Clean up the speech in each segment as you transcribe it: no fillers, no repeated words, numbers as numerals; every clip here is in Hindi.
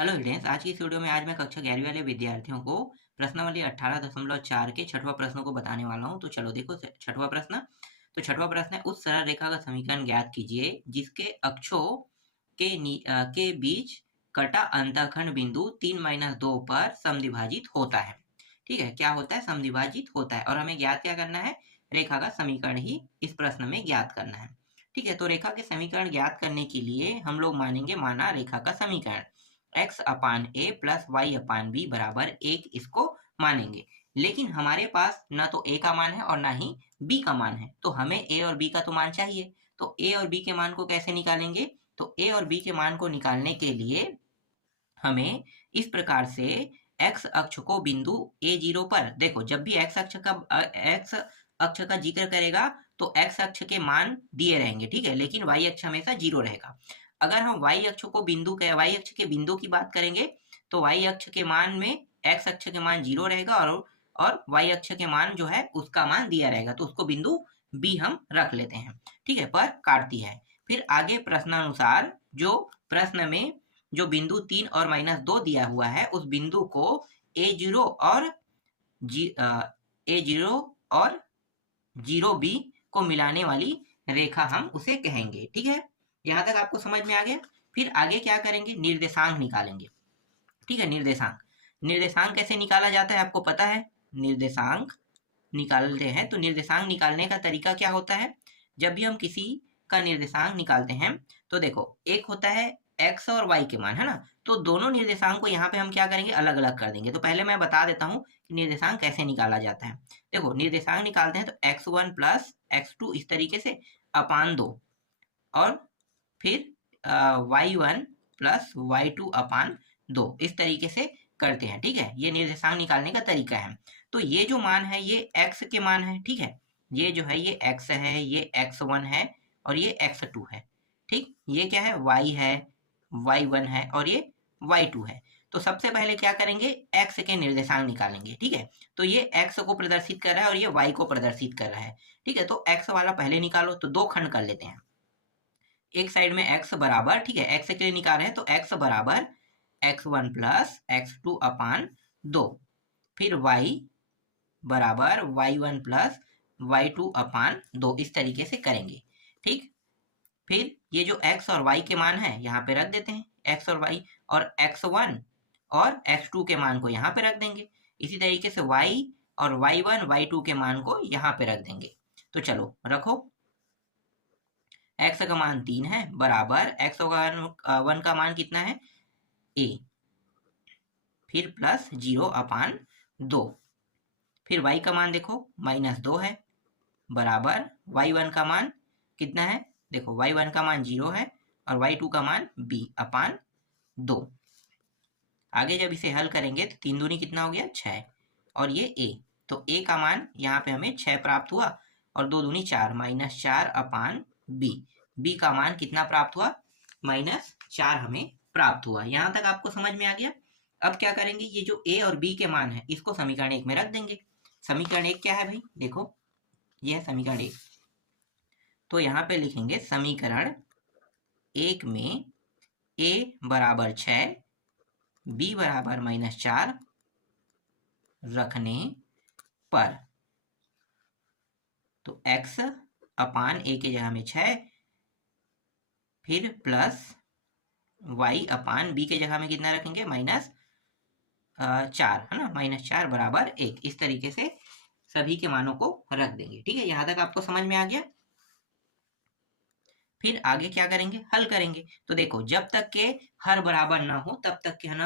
हेलो स्टूडेंट्स, आज की इस वीडियो में आज मैं कक्षा 11वीं वाले विद्यार्थियों को प्रश्नावली 18.4 के छठवां प्रश्न को बताने वाला हूं। तो चलो देखो छठवां प्रश्न। तो छठवां प्रश्न है, उस सरल रेखा का समीकरण ज्ञात कीजिए जिसके अक्षों के बीच कटा अंतःखंड बिंदु 3-2 पर समद्विभाजित होता है। ठीक है, क्या होता है? समद्विभाजित होता है। और हमें ज्ञात क्या करना है? रेखा का समीकरण ही इस प्रश्न में ज्ञात करना है। ठीक है, तो रेखा के समीकरण ज्ञात करने के लिए हम लोग मानेंगे माना रेखा का समीकरण x अपान ए प्लस वाई अपान बी बराबर 1, इसको मानेंगे। लेकिन हमारे पास ना तो a का मान है और ना ही b का मान है, तो हमें a और b का तो मान चाहिए। तो a और b के मान को कैसे निकालेंगे? तो a और b के मान को निकालने के लिए हमें इस प्रकार से x अक्ष को बिंदु a0 पर, देखो जब भी x अक्ष का जिक्र करेगा तो x अक्ष के मान दिए रहेंगे, ठीक है, लेकिन y अक्ष हमेशा 0 रहेगा। अगर हम y अक्ष के बिंदु की बात करेंगे तो y अक्ष के मान में x अक्ष के मान 0 रहेगा और y अक्ष के मान जो है उसका मान दिया रहेगा, तो उसको बिंदु b हम रख लेते हैं। ठीक है, पर काटती है। फिर आगे प्रश्नानुसार जो प्रश्न में जो बिंदु 3 और -2 दिया हुआ है उस बिंदु को a0 और a0 और 0b को मिलाने वाली रेखा हम उसे कहेंगे। ठीक है, यहाँ तक आपको समझ में आ गया। फिर आगे क्या करेंगे? निर्देशांक निकालेंगे। ठीक है, निर्देशांक कैसे निकाला जाता है आपको पता है? निर्देशांक निकालते हैं तो निर्देशांक निकालने का तरीका क्या होता है? जब भी हम किसी का निर्देशांक निकालते हैं तो देखो, एक होता है x और y के मान, है ना, तो दोनों निर्देशांक को यहाँ पे हम क्या करेंगे? अलग अलग कर देंगे। तो पहले मैं बता देता हूँ कि निर्देशांक कैसे निकाला जाता है। देखो, निर्देशांक निकालते हैं तो x1 प्लस x2 इस तरीके से अपान 2, और फिर y1 प्लस y2 अपान 2 इस तरीके से करते हैं। ठीक है, ये निर्देशांक निकालने का तरीका है। तो ये जो मान है ये x के मान है। ठीक है, ये जो है ये x है, ये x1 है और ये x2 है। ठीक, ये क्या है? y है, y1 है और ये y2 है। तो सबसे पहले क्या करेंगे? x के निर्देशांक निकालेंगे। ठीक है, तो ये x को प्रदर्शित कर रहा है और ये y को प्रदर्शित कर रहा है। ठीक है, तो x वाला पहले निकालो। तो दो खंड कर लेते हैं, एक साइड में x बराबर, ठीक है, x के लिए निकाल रहे हैं तो x बराबर x1 प्लस x2 अपान 2, फिर y बराबर y1 प्लस y2 अपान 2 इस तरीके से करेंगे। ठीक, फिर ये जो x और y के मान है यहाँ पे रख देते हैं, x और y, और x1 और x2 के मान को यहाँ पे रख देंगे। इसी तरीके से y और y1 y2 के मान को यहाँ पे रख देंगे। तो चलो रखो, x का मान 3 है बराबर x1 का मान कितना है? a, फिर प्लस 0 अपान 2, फिर y का मान देखो -2 है बराबर y1 का मान कितना है? देखो y1 का मान 0 है और y2 का मान b अपान 2। आगे जब इसे हल करेंगे तो 3 दूनी कितना हो गया? 6, और ये a, तो a का मान यहाँ पे हमें 6 प्राप्त हुआ और 2 दूनी 4, -4 अपान b का मान कितना प्राप्त हुआ? -4 हमें प्राप्त हुआ। यहाँ तक आपको समझ में आ गया। अब क्या करेंगे? ये जो a और b के मान है इसको समीकरण 1 में रख देंगे। समीकरण 1 क्या है भाई? देखो, ये है समीकरण 1। तो यहाँ पे लिखेंगे समीकरण 1 में a बराबर 6, b बराबर -4 रखने पर, तो x अपान a के जगह में 6, फिर प्लस y अपान b के जगह में कितना रखेंगे? -4, है ना, -4 बराबर 1 इस तरीके से सभी के मानों को रख देंगे। ठीक है, यहाँ तक आपको समझ में आ गया। फिर आगे क्या करेंगे? हल करेंगे। तो देखो, जब तक के हर बराबर ना हो तब तक के है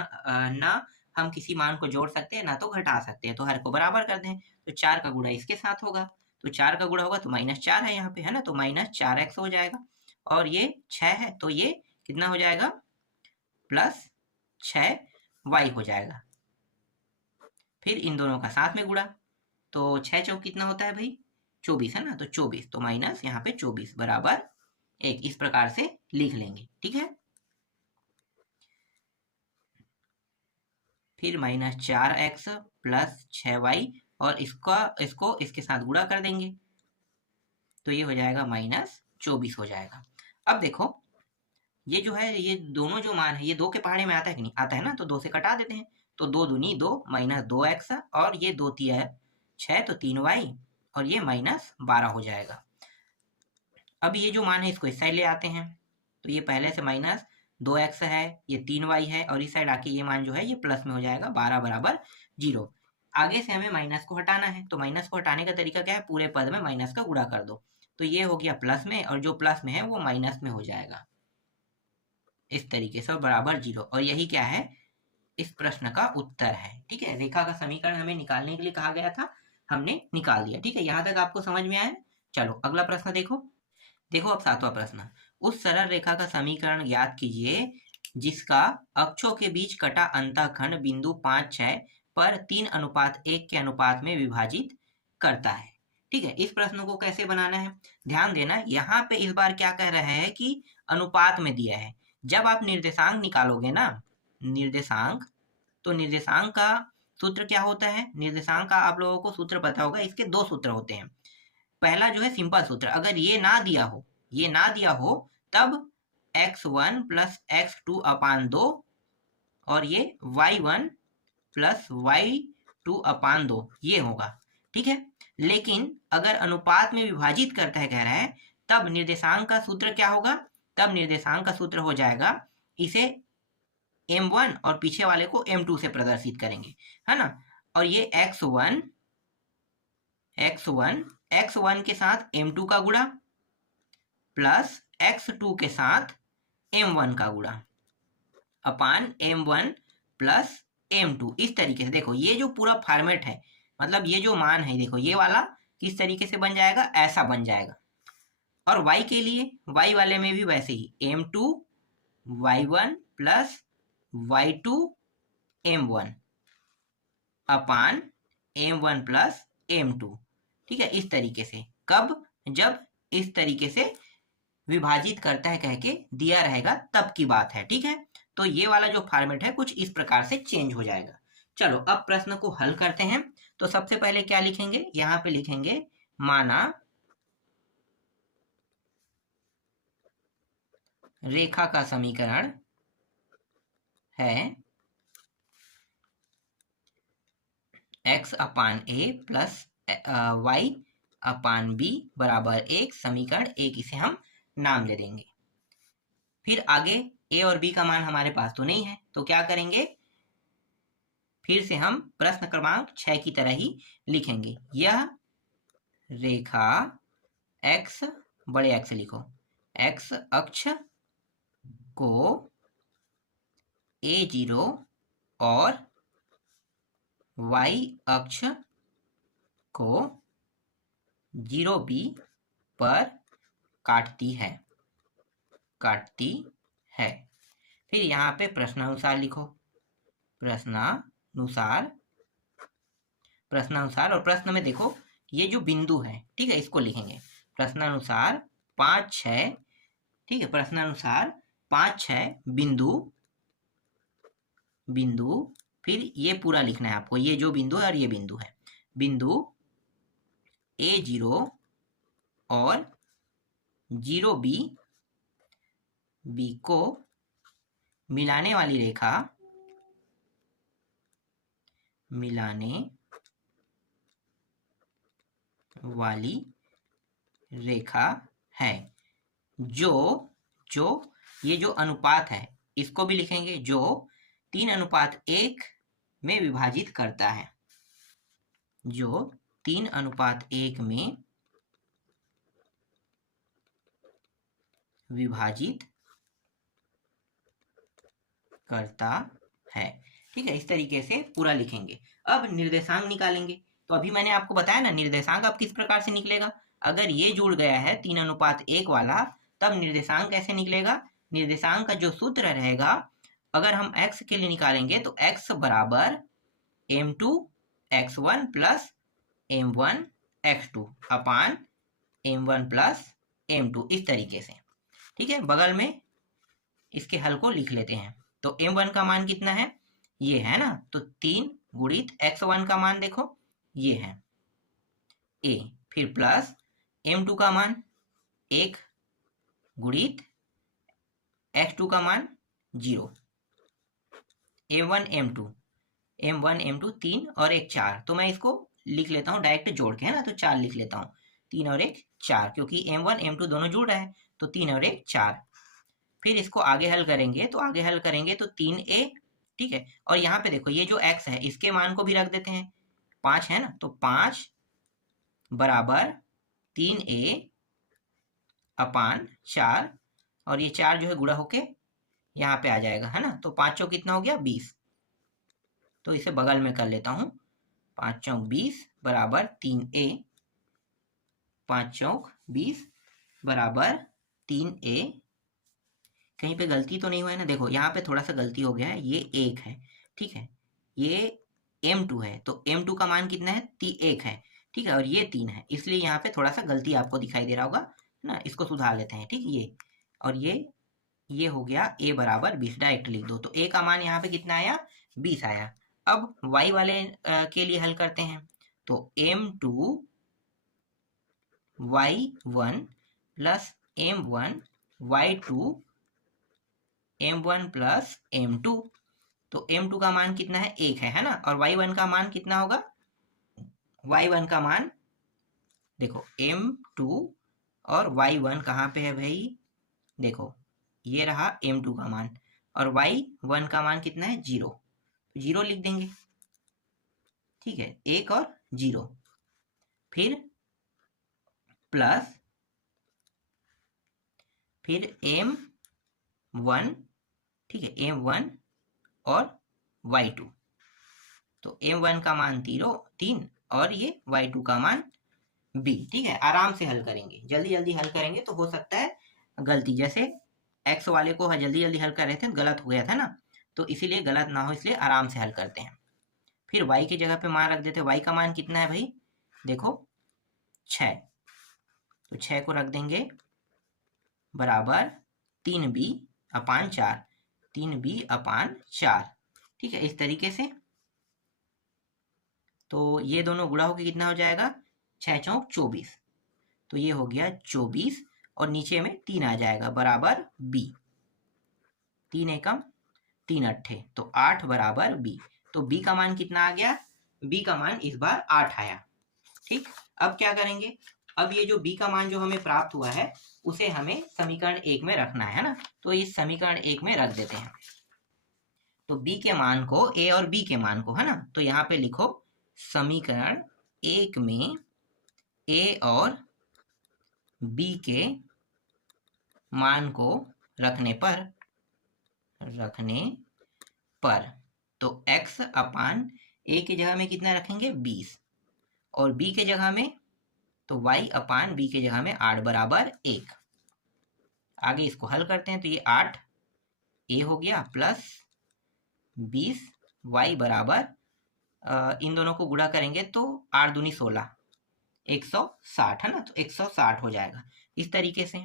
ना हम किसी मान को जोड़ सकते हैं ना तो घटा सकते हैं। तो हर को बराबर कर दें तो 4 का गुणा इसके साथ होगा, तो 4 का गुणा होगा तो -4 है यहाँ पे, है ना, तो -4x हो जाएगा। और ये 6 है तो ये कितना हो जाएगा? +6y हो जाएगा। फिर इन दोनों का साथ में गुणा, तो 6 चौक कितना होता है भाई? 24, है ना, तो 24, तो माइनस यहाँ पे 24 बराबर 1 इस प्रकार से लिख लेंगे। ठीक है, फिर -4x प्लस 6y और इसको इसके साथ गुणा कर देंगे तो ये हो जाएगा -24 हो जाएगा। अब देखो, ये जो है ये दोनों जो मान है ये 2 के पहाड़े में आता है कि नहीं आता है ना, तो 2 से कटा देते हैं। तो 2 दूनी 2 माइनस 2x और ये 2 तिया 6 तो 3y और ये माइनस 12 हो जाएगा। अब ये जो मान है इसको इस साइड ले आते हैं, तो ये पहले से माइनस 2x है, ये 3y है और इस साइड आके ये मान जो है ये प्लस में हो जाएगा 12 बराबर 0। आगे से हमें माइनस को हटाना है, तो माइनस को हटाने का तरीका क्या है, पूरे पद में माइनस का गुणा कर दो, तो ये हो गया प्लस में और जो प्लस में है वो माइनस में हो जाएगा इस तरीके से, और बराबर 0। और यही क्या है, इस प्रश्न का उत्तर है। ठीक है, रेखा का समीकरण हमें निकालने के लिए कहा गया था, हमने निकाल दिया। ठीक है, यहाँ तक आपको समझ में आया। चलो अगला प्रश्न देखो। देखो अब 7वां प्रश्न, उस सरल रेखा का समीकरण ज्ञात कीजिए जिसका अक्षों के बीच कटा अंतःखंड बिंदु 5, 6 पर 3:1 के अनुपात में विभाजित करता है। ठीक है, इस प्रश्न को कैसे बनाना है, ध्यान देना। यहाँ पे इस बार क्या कह रहे हैं कि अनुपात में दिया है। जब आप निर्देशांक निकालोगे ना, निर्देशांक, तो निर्देशांक का सूत्र क्या होता है, निर्देशांक का आप लोगों को सूत्र पता होगा। इसके 2 सूत्र होते हैं। पहला जो है सिंपल सूत्र, अगर ये ना दिया हो तब x1 प्लस x2 अपान 2 और ये y1 प्लस y2 अपान 2 ये होगा। ठीक है, लेकिन अगर अनुपात में विभाजित करता है कह रहा है, तब निर्देशांक का सूत्र क्या होगा, तब निर्देशांक का सूत्र हो जाएगा, इसे m1 और पीछे वाले को m2 से प्रदर्शित करेंगे, है ना। और ये x1 के साथ m2 का गुणा प्लस x2 के साथ m1 का गुणा अपान m1 प्लस m2। इस तरीके से देखो ये जो पूरा फॉर्मेट है, मतलब ये जो मान है देखो ये वाला किस तरीके से बन जाएगा, ऐसा बन जाएगा। और y के लिए, y वाले में भी वैसे ही m2 y1 plus y2 m1 अपान m1 प्लस m2। ठीक है, इस तरीके से। कब, जब इस तरीके से विभाजित करता है कह के दिया रहेगा तब की बात है। ठीक है, तो ये वाला जो फॉर्मेट है कुछ इस प्रकार से चेंज हो जाएगा। चलो अब प्रश्न को हल करते हैं। तो सबसे पहले क्या लिखेंगे, यहाँ पे लिखेंगे माना रेखा का समीकरण है x upon a plus y upon b बराबर 1, समीकरण 1 इसे हम नाम दे देंगे। फिर आगे a और b का मान हमारे पास तो नहीं है, तो क्या करेंगे, फिर से हम प्रश्न क्रमांक 6 की तरह ही लिखेंगे। यह रेखा x, बड़े x लिखो, x अक्ष को a0 और y अक्ष को 0b पर काटती है। फिर यहाँ पे प्रश्नानुसार लिखो, प्रश्नानुसार। और प्रश्न में देखो ये जो बिंदु है, ठीक है, इसको लिखेंगे प्रश्नानुसार 5, 6। ठीक है, प्रश्नानुसार 5, 6 बिंदु, फिर ये पूरा लिखना है आपको, ये जो बिंदु है और ये बिंदु है, बिंदु a0 और 0b को मिलाने वाली रेखा है। जो ये जो अनुपात है इसको भी लिखेंगे, जो 3:1 में विभाजित करता है, जो 3:1 में विभाजित करता है। ठीक है, इस तरीके से पूरा लिखेंगे। अब निर्देशांक निकालेंगे। तो अभी मैंने आपको बताया ना, निर्देशांक अब किस प्रकार से निकलेगा, अगर ये जुड़ गया है 3:1 वाला, तब निर्देशांक कैसे निकलेगा, निर्देशांक का जो सूत्र रहेगा, अगर हम x के लिए निकालेंगे तो x बराबर m2 x1 plus m1 x2 अपान m1 प्लस m2, इस तरीके से। ठीक है, बगल में इसके हल को लिख लेते हैं। तो m1 का मान कितना है, ये है ना, तो 3 गुणित x1 का मान देखो ये है a, फिर प्लस m2 का मान 1 गुणित x2 का मान 0, m1 m2 m1 m2 3 और एक 4, तो मैं इसको लिख लेता हूँ डायरेक्ट जोड़ के, है ना, तो 4 लिख लेता हूँ, 3 और एक 4, क्योंकि m1 m2 दोनों जुड़ रहे हैं, तो 3 और एक 4। फिर इसको आगे हल करेंगे, तो आगे हल करेंगे तो 3a, ठीक है। और यहाँ पे देखो ये जो x है इसके मान को भी रख देते हैं, 5 है ना, तो 5 बराबर 3a अपान 4, और ये 4 जो है गुणा होके यहाँ पे आ जाएगा, है ना, तो 5 चौक कितना हो गया 20, तो इसे बगल में कर लेता हूँ, 5 चौक 20 बराबर 3a, 5 चौक 20 बराबर 3a। कहीं पे गलती तो नहीं हुआ है ना, देखो यहाँ पे थोड़ा सा गलती हो गया है, ये 1 है, ठीक है, ये m2 है, तो m2 का मान कितना है 1 है, ठीक है, और ये 3 है, इसलिए यहाँ पे थोड़ा सा गलती आपको दिखाई दे रहा होगा ना, इसको सुधार लेते हैं, ठीक, ये और ये हो गया a बराबर 20, डायरेक्ट लिख दो, तो a का मान यहाँ पे कितना आया 20 आया। अब y वाले के लिए हल करते हैं, तो m2 y1 plus m1 y2 m1 plus m2, तो m2 का मान कितना है 1 है ना, और y1 का मान कितना होगा, y1 का मान देखो m2 और y1 कहाँ पे है भाई, देखो ये रहा m2 का मान, और y1 का मान कितना है 0, 0 लिख देंगे, ठीक है, 1 और 0, फिर प्लस, फिर m1, ठीक है, m1 और y2, तो m1 का मान 3 और ये y2 का मान b, ठीक है। आराम से हल करेंगे, जल्दी जल्दी हल करेंगे, तो हो सकता है गलती, जैसे x वाले को जल्दी जल्दी हल कर रहे थे गलत हो गया था ना, तो इसीलिए गलत ना हो, इसलिए आराम से हल करते हैं। फिर y की जगह पे मान रख देते हैं, y का मान कितना है भाई, देखो 6, तो 6 को रख देंगे बराबर 3b अपान 4, 3b अपान 4, ठीक है, इस तरीके से। तो ये दोनों गुणा होकर कितना हो जाएगा, 6 चौक 24, तो ये हो गया 24, और नीचे में 3 आ जाएगा बराबर b, 3 एकम 3 अट्ठे, तो 8 बराबर b, तो b का मान कितना आ गया, b का मान इस बार 8 आया, ठीक। अब क्या करेंगे, अब ये जो b का मान जो हमें प्राप्त हुआ है उसे हमें समीकरण 1 में रखना है ना, तो इस समीकरण 1 में रख देते हैं, तो b के मान को, a और b के मान को, है ना, तो यहाँ पे लिखो समीकरण 1 में a और b के मान को रखने पर तो x अपान a की जगह में कितना रखेंगे 20, और b के जगह में तो y अपान b के जगह में 8 बराबर 1। आगे इसको हल करते हैं, तो ये 8 a हो गया प्लस 20 y बराबर, इन दोनों को गुणा करेंगे तो 8 दूनी 16, 160, है ना, तो 160 हो जाएगा इस तरीके से।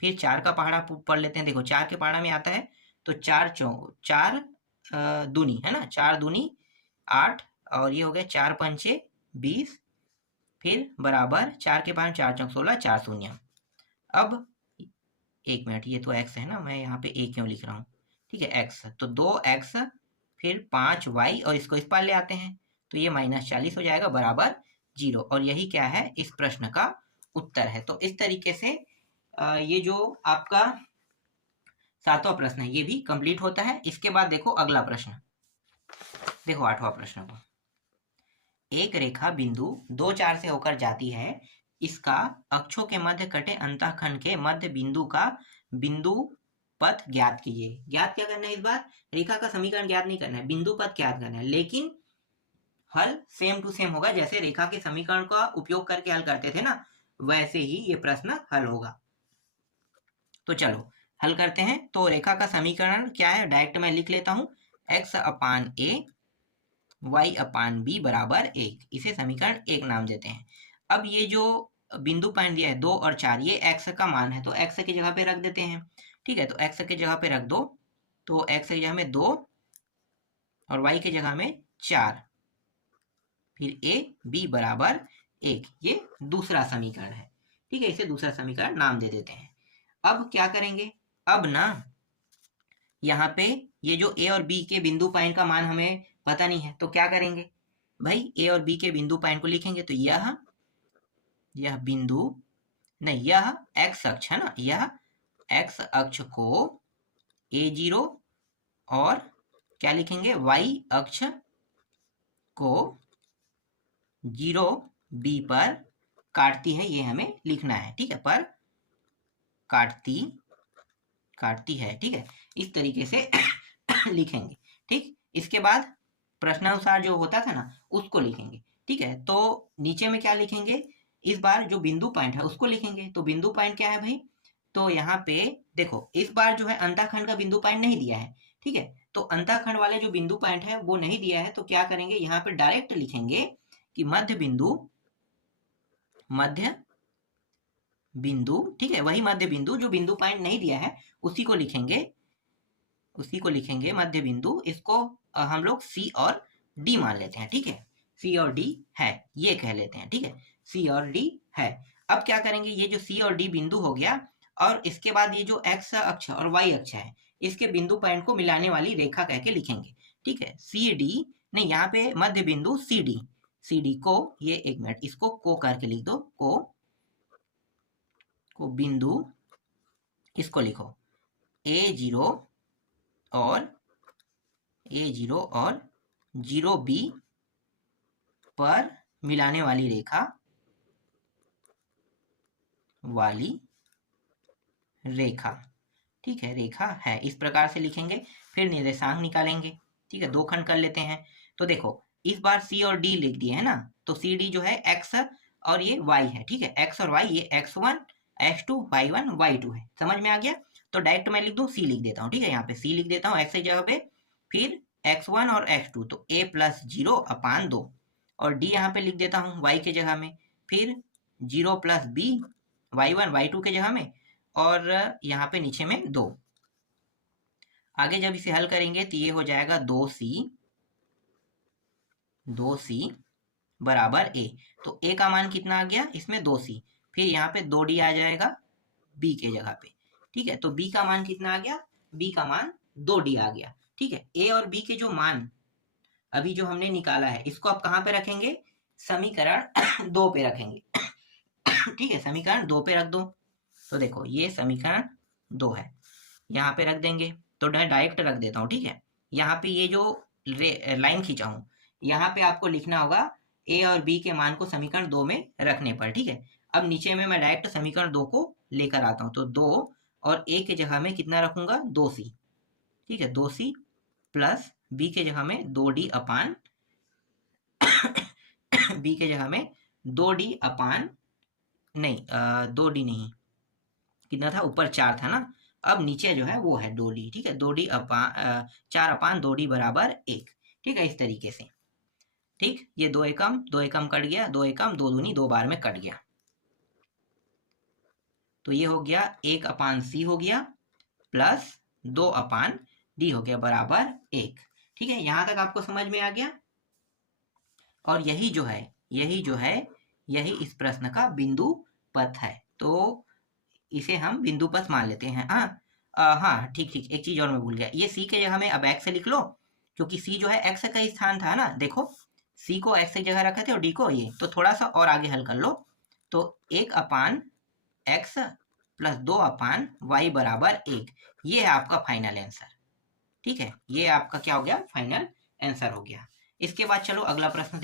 फिर 4 का पहाड़ा पढ़ लेते हैं, देखो 4 के पहाड़ा में आता है, तो 4 दूनी, है ना, 4 दूनी 8, और ये हो गया 4 पंचे 20, फिर बराबर 4 के पहाड़ 4 चौक 16, 4 शून्य। अब 1 मिनट, ये तो x है ना, मैं यहाँ पे a क्यों लिख रहा हूँ, ठीक है, x, तो 2x फिर 5y, और इसको इस पार ले आते हैं, तो ये -40 हो जाएगा बराबर 0, और यही क्या है इस प्रश्न का उत्तर है। तो इस तरीके से ये जो आपका 7वां प्रश्न है ये भी कंप्लीट होता है। इसके बाद देखो अगला प्रश्न, देखो 8वां प्रश्न को, एक रेखा बिंदु 2 4 से होकर जाती है, इसका अक्षों के मध्य कटे अंतःखंड के मध्य बिंदु का बिंदु पथ ज्ञात कीजिए। ज्ञात क्या करना है इस बार, रेखा का समीकरण ज्ञात नहीं करना है, बिंदु पथ ज्ञात करना है, लेकिन हल सेम टू सेम होगा, जैसे रेखा के समीकरण का उपयोग करके हल करते थे ना, वैसे ही ये प्रश्न हल होगा। तो चलो हल करते हैं। तो रेखा का समीकरण क्या है, डायरेक्ट मैं लिख लेता हूं, x upon a y upon b बराबर 1, इसे समीकरण 1 नाम देते हैं। अब ये जो बिंदु पॉइंट दिया है 2 और 4, ये x का मान है, तो x की जगह पे रख देते हैं, ठीक है, तो x की जगह पे रख दो, तो x की जगह में 2 और y की जगह में 4, फिर a b बराबर 1, ये दूसरा समीकरण है, ठीक है, इसे दूसरा समीकरण नाम दे देते हैं। अब क्या करेंगे, अब ना यहाँ पे ये जो ए और बी के बिंदु पॉइंट का मान हमें पता नहीं है, तो क्या करेंगे भाई, ए और बी के बिंदु पॉइंट को लिखेंगे। तो यह बिंदु नहीं, यह एक्स अक्ष है ना, यह एक्स अक्ष को A0 और क्या लिखेंगे y अक्ष को 0b पर काटती है, ये हमें लिखना है, ठीक है, पर काटती है, ठीक है, इस तरीके से लिखेंगे। ठीक, इसके बाद प्रश्नानुसार जो होता था ना उसको लिखेंगे। ठीक है, तो नीचे में क्या लिखेंगे, इस बार जो बिंदु पॉइंट है उसको लिखेंगे। तो बिंदु पॉइंट क्या है भाई, तो यहाँ पे देखो इस बार जो है अंतःखंड का बिंदु पॉइंट नहीं दिया है। ठीक है, तो अंतःखंड वाले जो बिंदु पॉइंट है वो नहीं दिया है, तो क्या करेंगे, यहाँ पे डायरेक्ट लिखेंगे कि मध्य बिंदु, ठीक है, वही मध्य बिंदु जो बिंदु पॉइंट नहीं दिया है उसी को लिखेंगे मध्य बिंदु। इसको हम लोग सी और डी मान लेते हैं। ठीक है, सी और डी है, ये कह लेते हैं। ठीक है, सी और डी है। अब क्या करेंगे, ये जो सी और डी बिंदु हो गया, और इसके बाद ये जो एक्स अक्ष और वाई अक्ष है इसके बिंदु पॉइंट को मिलाने वाली रेखा कह के लिखेंगे। ठीक है, सी डी नहीं, यहाँ पे मध्य बिंदु सी डी को, ये एक मिनट, इसको को करके लिख दो, को बिंदु, इसको लिखो A0 और 0B पर मिलाने वाली रेखा। ठीक है, रेखा है, इस प्रकार से लिखेंगे। फिर निर्देशांक निकालेंगे। ठीक है, दो खंड कर लेते हैं। तो देखो इस बार सी और डी लिख दिए है ना, तो सी डी जो है एक्स और ये वाई है। ठीक है, एक्स और वाई, ये x1 x2 y1 y2 है। समझ में आ गया, तो डायरेक्ट मैं लिख दूं, सी लिख देता हूँ। ठीक है, यहाँ पे सी लिख देता हूँ एक्स की जगह पे, फिर x1 और x2 तो a + 0/2, और d यहाँ पे लिख देता हूँ y के जगह में, फिर 0 + b y1 y2 के जगह में, और यहाँ पे नीचे में 2। आगे जब इसे हल करेंगे तो ये हो जाएगा 2c बराबर a। तो a का मान कितना आ गया इसमें, 2c, फिर यहाँ पे 2d आ जाएगा b के जगह पे। ठीक है, तो b का मान कितना आ गया, b का मान 2d आ गया। ठीक है, a और b के जो मान अभी जो हमने निकाला है इसको आप कहाँ पे रखेंगे, समीकरण 2 पे रखेंगे। ठीक है, समीकरण 2 पे रख दो। तो देखो ये समीकरण 2 है, यहाँ पे रख देंगे। तो डायरेक्ट रख देता हूँ। ठीक है, यहाँ पे ये जो लाइन खींचा हूँ यहाँ पे आपको लिखना होगा a और b के मान को समीकरण 2 में रखने पर। ठीक है, अब नीचे में मैं डायरेक्ट समीकरण 2 को लेकर आता हूँ। तो 2 और a के जगह में कितना रखूंगा, 2c। ठीक है, 2c प्लस b के जगह में 2d अपान b के जगह में 2d अपान नहीं 2d नहीं, कितना था ऊपर 4 था ना, अब नीचे जो है वो है 2d। ठीक है, 2d अपान 4/2d बराबर 1। ठीक है, इस तरीके से। ठीक, ये 2 एकम कट गया, 2 एकम 2 दूनी 2 बार में कट गया, तो ये हो गया 1/c हो गया प्लस 2/d हो गया बराबर 1। ठीक है, यहां तक आपको समझ में आ गया। और यही जो है यही इस प्रश्न का बिंदु पथ है, तो इसे हम बिंदु पथ मान लेते हैं। हाँ ठीक, एक चीज और मैं भूल गया, ये सी के जगह में अब एक्स लिख लो, क्योंकि सी जो है एक्स का स्थान था ना। देखो सी को एक्स की जगह रखे थे और डी को ये, तो थोड़ा सा और आगे हल कर लो। तो 1/x प्लस 2/y बराबर 1, ये है आपका फाइनल आंसर। ठीक है, ये आपका क्या हो गया, फाइनल आंसर हो गया। इसके बाद चलो अगला प्रश्न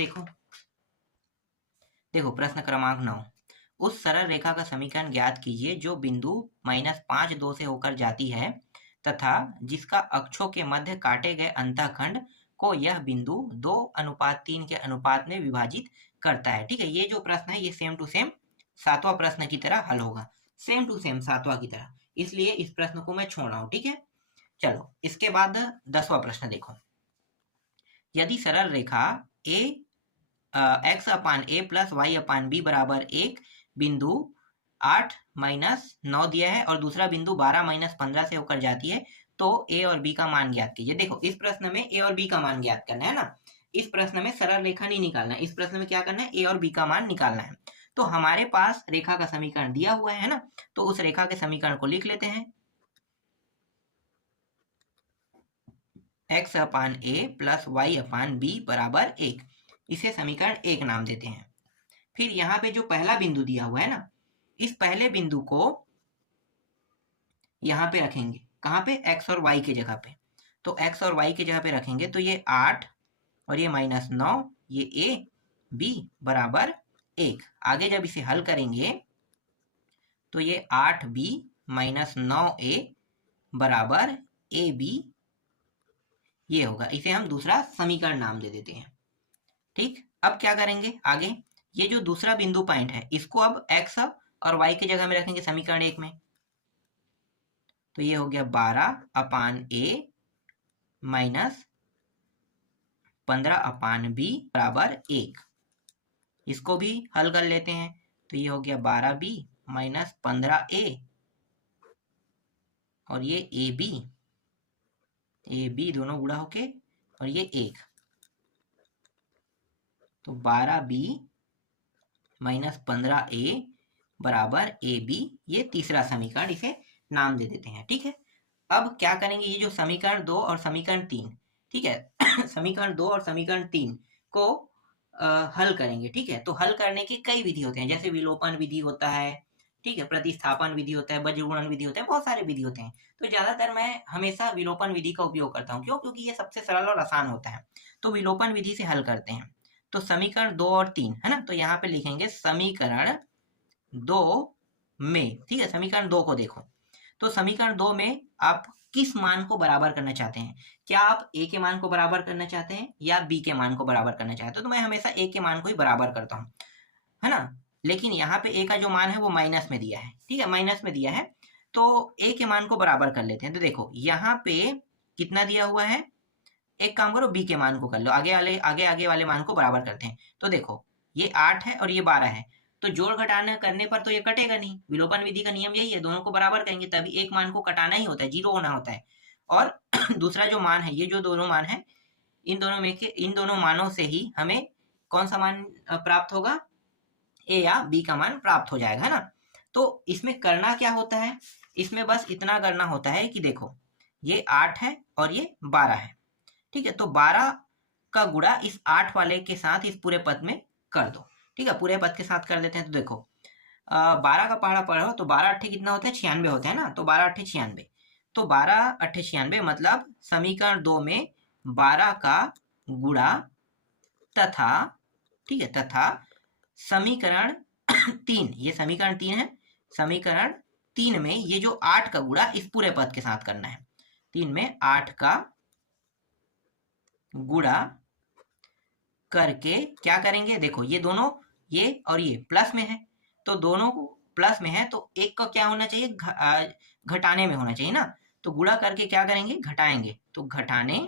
देखो प्रश्न क्रमांक 9। उस सरल रेखा का समीकरण ज्ञात कीजिए जो बिंदु -5 से होकर जाती है तथा जिसका अक्षों के मध्य काटे गए अंतःखंड को यह बिंदु 2:3 के अनुपात में विभाजित करता है। ठीक है, ये जो प्रश्न है ये सेम टू सेम 7वां प्रश्न की तरह हल होगा, सेम टू सेम 7वां की तरह, इसलिए इस प्रश्न को मैं छोड़ रहा हूँ। ठीक है, चलो इसके बाद 10वां प्रश्न देखो। यदि सरल रेखा x/a प्लस y/b बराबर 1 बिंदु 8-9 दिया है और दूसरा बिंदु 12-15 से होकर जाती है, तो a और b का मान ज्ञात कीजिए। देखो इस प्रश्न में a और b का मान ज्ञात करना है ना, इस प्रश्न में सरल रेखा नहीं निकालना है, इस प्रश्न में क्या करना है, a और b का मान निकालना है। तो हमारे पास रेखा का समीकरण दिया हुआ है ना, तो उस रेखा के समीकरण को लिख लेते हैं। x upon a plus y upon b बराबर 1। इसे समीकरण 1 नाम देते हैं। फिर यहाँ पे जो पहला बिंदु दिया हुआ है ना, इस पहले बिंदु को यहाँ पे रखेंगे। कहाँ पे? x और y की जगह पे। तो x और y की जगह पे रखेंगे तो ये 8 और ये -9, ये a b बराबर 1। आगे जब इसे हल करेंगे तो ये 8b माइनस 9a बराबर ab ये होगा। इसे हम दूसरा समीकरण नाम दे देते हैं। ठीक, अब क्या करेंगे आगे? ये जो दूसरा बिंदु पॉइंट है इसको अब x और y की जगह में रखेंगे समीकरण 1 में। तो ये हो गया 12 अपान a माइनस 15 अपान b बराबर 1। इसको भी हल कर लेते हैं तो ये हो गया 12b माइनस 15a और ये ab दोनों गुणा होके और ये 1। तो 12b माइनस 15a बराबर ab, ये तीसरा समीकरण, इसे नाम दे देते हैं। ठीक है, अब क्या करेंगे? ये जो समीकरण 2 और समीकरण 3, ठीक है समीकरण 2 और समीकरण 3 को हल करेंगे। ठीक है, तो हल करने की कई विधि होते हैं, जैसे विलोपन विधि होता है, ठीक है, प्रतिस्थापन विधि होता है, बज्रगुणन विधि होता है, बहुत सारे विधि होते हैं। तो ज्यादातर मैं हमेशा विलोपन विधि का उपयोग करता हूँ। क्यों? क्योंकि ये सबसे सरल और आसान होता है। तो विलोपन विधि से हल करते हैं। तो समीकरण 2 और 3 है ना, तो यहाँ पे लिखेंगे समीकरण 2 में। ठीक है, समीकरण 2 को देखो। तो समीकरण 2 में आप किस मान को बराबर करना चाहते हैं? क्या आप a के मान को बराबर करना चाहते हैं या b के मान को बराबर करना चाहते हैं? तो मैं हमेशा a के मान को ही बराबर करता हूँ, है ना। लेकिन यहाँ पे a का जो मान है वो माइनस में दिया है। ठीक है, माइनस में दिया है तो a के मान को बराबर कर लेते हैं। तो देखो यहाँ पे कितना दिया हुआ है, एक काम करो b के मान को कर लो, आगे वाले मान को बराबर करते हैं। तो देखो ये 8 है और ये 12 है, तो जोड़ घटाना करने पर तो ये कटेगा नहीं। विलोपन विधि का नियम यही है, दोनों को बराबर करेंगे तभी एक मान को कटाना ही होता है, 0 होना होता है। और दूसरा जो मान है, ये जो दोनों मान है, इन दोनों मानों से ही हमें कौन सा मान प्राप्त होगा? ए या बी का मान प्राप्त हो जाएगा, है ना। तो इसमें करना क्या होता है? इसमें बस इतना करना होता है कि देखो ये 8 है और ये 12 है। ठीक है, तो 12 का गुणा इस 8 वाले के साथ इस पूरे पद में कर दो। ठीक है, पूरे पद के साथ कर देते हैं। तो देखो 12 का पहाड़ा पढ़ो तो 12 अट्ठे कितना होता है? 96 होता है ना। तो 12 अट्ठे 96, तो 12 अट्ठे 96 मतलब समीकरण 2 में 12 का गुणा तथा, ठीक है, तथा समीकरण 3, ये समीकरण 3 है, समीकरण 3 में ये जो 8 का गुणा इस पूरे पद के साथ करना है। 3 में 8 का गुणा करके क्या करेंगे? देखो ये दोनों, ये और ये प्लस में है, तो दोनों को प्लस में है तो एक का क्या होना चाहिए? घटाने में होना चाहिए ना। तो गुणा करके क्या करेंगे? घटाएंगे, तो घटाने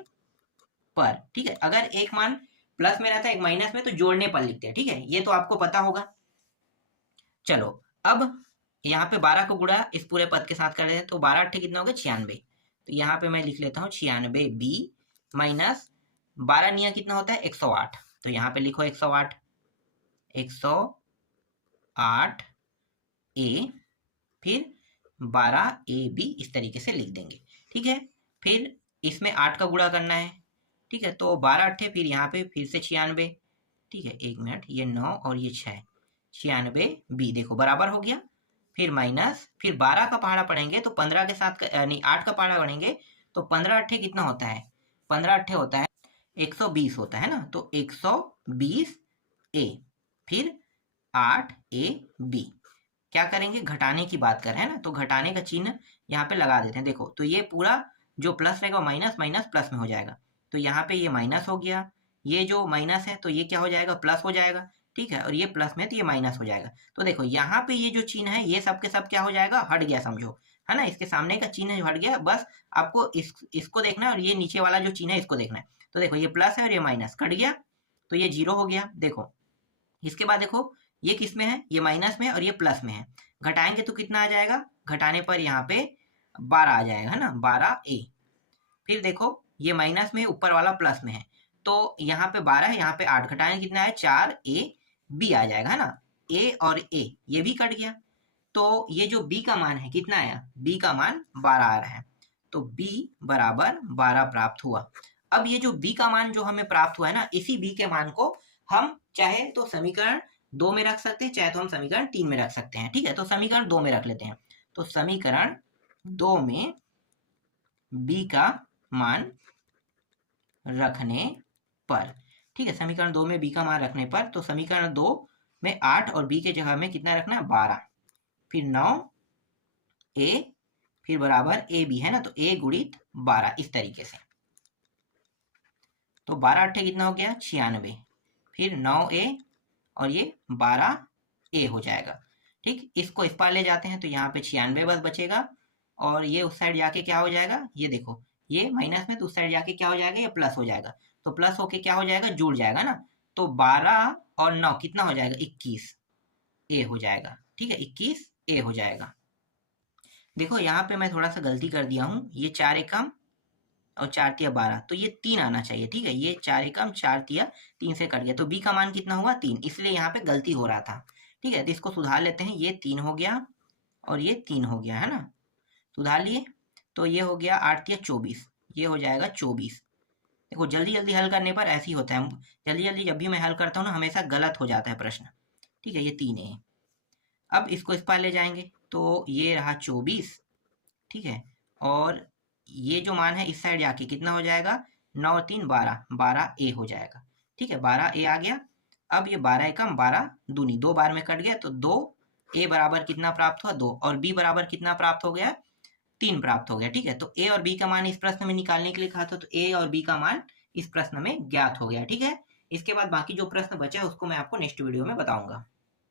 पर। ठीक है, अगर एक मान प्लस में रहता है एक माइनस में तो जोड़ने पर लिखते हैं। ठीक है, ये तो आपको पता होगा। चलो अब यहाँ पे 12 को गुणा इस पूरे पद के साथ कर देते हैं, तो 12 अट्ठे कितना हो गया? 96। तो यहाँ पे मैं लिख लेता हूँ 96b माइनस 12 निया कितना होता है? 108। तो यहाँ पे लिखो 108 a फिर 12ab इस तरीके से लिख देंगे। ठीक है, फिर इसमें 8 का गुणा करना है। ठीक है, तो 12 अट्ठे फिर यहाँ पे फिर से 96। ठीक है, 1 मिनट, ये 9 और ये 6, 96b देखो बराबर हो गया। फिर माइनस, फिर 12 का पहाड़ा पढ़ेंगे तो 15 के साथ नहीं 8 का पहाड़ा पढ़ेंगे तो 15 अट्ठे कितना होता है? 15 अट्ठे होता है 120 होता है ना। तो 120a फिर 8ab। क्या करेंगे? घटाने की बात कर रहे हैं ना, तो घटाने का चिन्ह यहाँ पे लगा देते हैं। देखो तो ये पूरा जो प्लस रहेगा माइनस माइनस प्लस में हो जाएगा। तो यहाँ पे ये माइनस हो गया, ये जो माइनस है तो ये क्या हो जाएगा? प्लस हो जाएगा। ठीक है, और ये प्लस में तो ये माइनस हो जाएगा। तो देखो यहाँ पे ये जो चिन्ह है ये सब के सब क्या हो जाएगा? हट गया, समझो, है ना। इसके सामने का चिन्ह हट गया, बस आपको इसको देखना है और ये नीचे वाला जो चिन्ह है इसको देखना है। तो देखो ये प्लस है और ये माइनस कट गया तो ये 0 हो गया। देखो इसके बाद देखो ये किस में है? ये माइनस में और ये प्लस में है। घटाएंगे तो कितना आ जाएगा? घटाने पर यहाँ पे 12 आ जाएगा, है ना, 12a। फिर देखो ये माइनस में ऊपर वाला प्लस में है तो यहाँ पे 12 है, यहाँ पे 8, घटाएंगे कितना है? 4ab आ जाएगा, है ना। a और a ये भी कट गया तो ये जो b का मान है कितना आया? b का मान 12 आ रहा है, तो b बराबर 12 प्राप्त हुआ। अब ये जो b का मान जो हमें प्राप्त हुआ है ना, इसी b के मान को हम चाहे तो समीकरण 2 में रख सकते हैं, चाहे तो हम समीकरण 3 में रख सकते हैं। ठीक है, तो समीकरण 2 में रख लेते हैं। तो समीकरण 2 में b का मान रखने पर, ठीक है, समीकरण 2 में b का मान रखने पर, तो समीकरण 2 में 8 और b के जगह में कितना रखना है, 12, फिर 9a, फिर बराबर ab है ना, तो a गुणित 12 इस तरीके से। तो 12 अट्ठे कितना हो गया, 96, फिर 9a और ये 12a हो जाएगा। ठीक, इसको इस पार ले जाते हैं तो यहाँ पे 96 बस बचेगा, और ये उस साइड जाके क्या हो जाएगा, ये देखो ये माइनस में, तो उस साइड जाके क्या हो जाएगा, ये प्लस हो जाएगा। तो प्लस होके क्या हो जाएगा, जुड़ जाएगा ना। तो 12 और 9 कितना हो जाएगा, 21 ए हो जाएगा। ठीक है, 21 ए हो जाएगा। देखो यहाँ पे मैं थोड़ा सा गलती कर दिया हूँ, ये 4 एकम और 4 तिया 12, तो ये 3 आना चाहिए। ठीक है, ये 4 एकम 4 तिया 3 से कट गया, तो b का मान कितना हुआ, 3, इसलिए यहाँ पे गलती हो रहा था। ठीक है, तो इसको सुधार लेते हैं, ये 3 हो गया और ये 3 हो गया, है ना, सुधार लिए। तो ये हो गया 8 तिया 24, ये हो जाएगा 24। देखो जल्दी जल्दी हल करने पर ऐसे ही होता है, जल्दी जल्दी जब भी मैं हल करता हूँ ना, हमेशा गलत हो जाता है प्रश्न। ठीक है, ये 3 है। अब इसको इस पार ले जाएंगे, तो ये रहा 24। ठीक है, और ये जो मान है इस साइड जाके कितना हो जाएगा, 9 3 12, 12a हो जाएगा। ठीक है, 12a आ गया। अब ये 12 एकम 12 दूनी, 2 बार में कट गया, तो 2a बराबर कितना प्राप्त हुआ, 2, और b बराबर कितना प्राप्त हो गया, 3 प्राप्त हो गया। ठीक है, तो a और b का मान इस प्रश्न में निकालने के लिए कहा था, तो a और b का मान इस प्रश्न में ज्ञात हो गया। ठीक है, इसके बाद बाकी जो प्रश्न बचा है उसको मैं आपको नेक्स्ट वीडियो में बताऊंगा।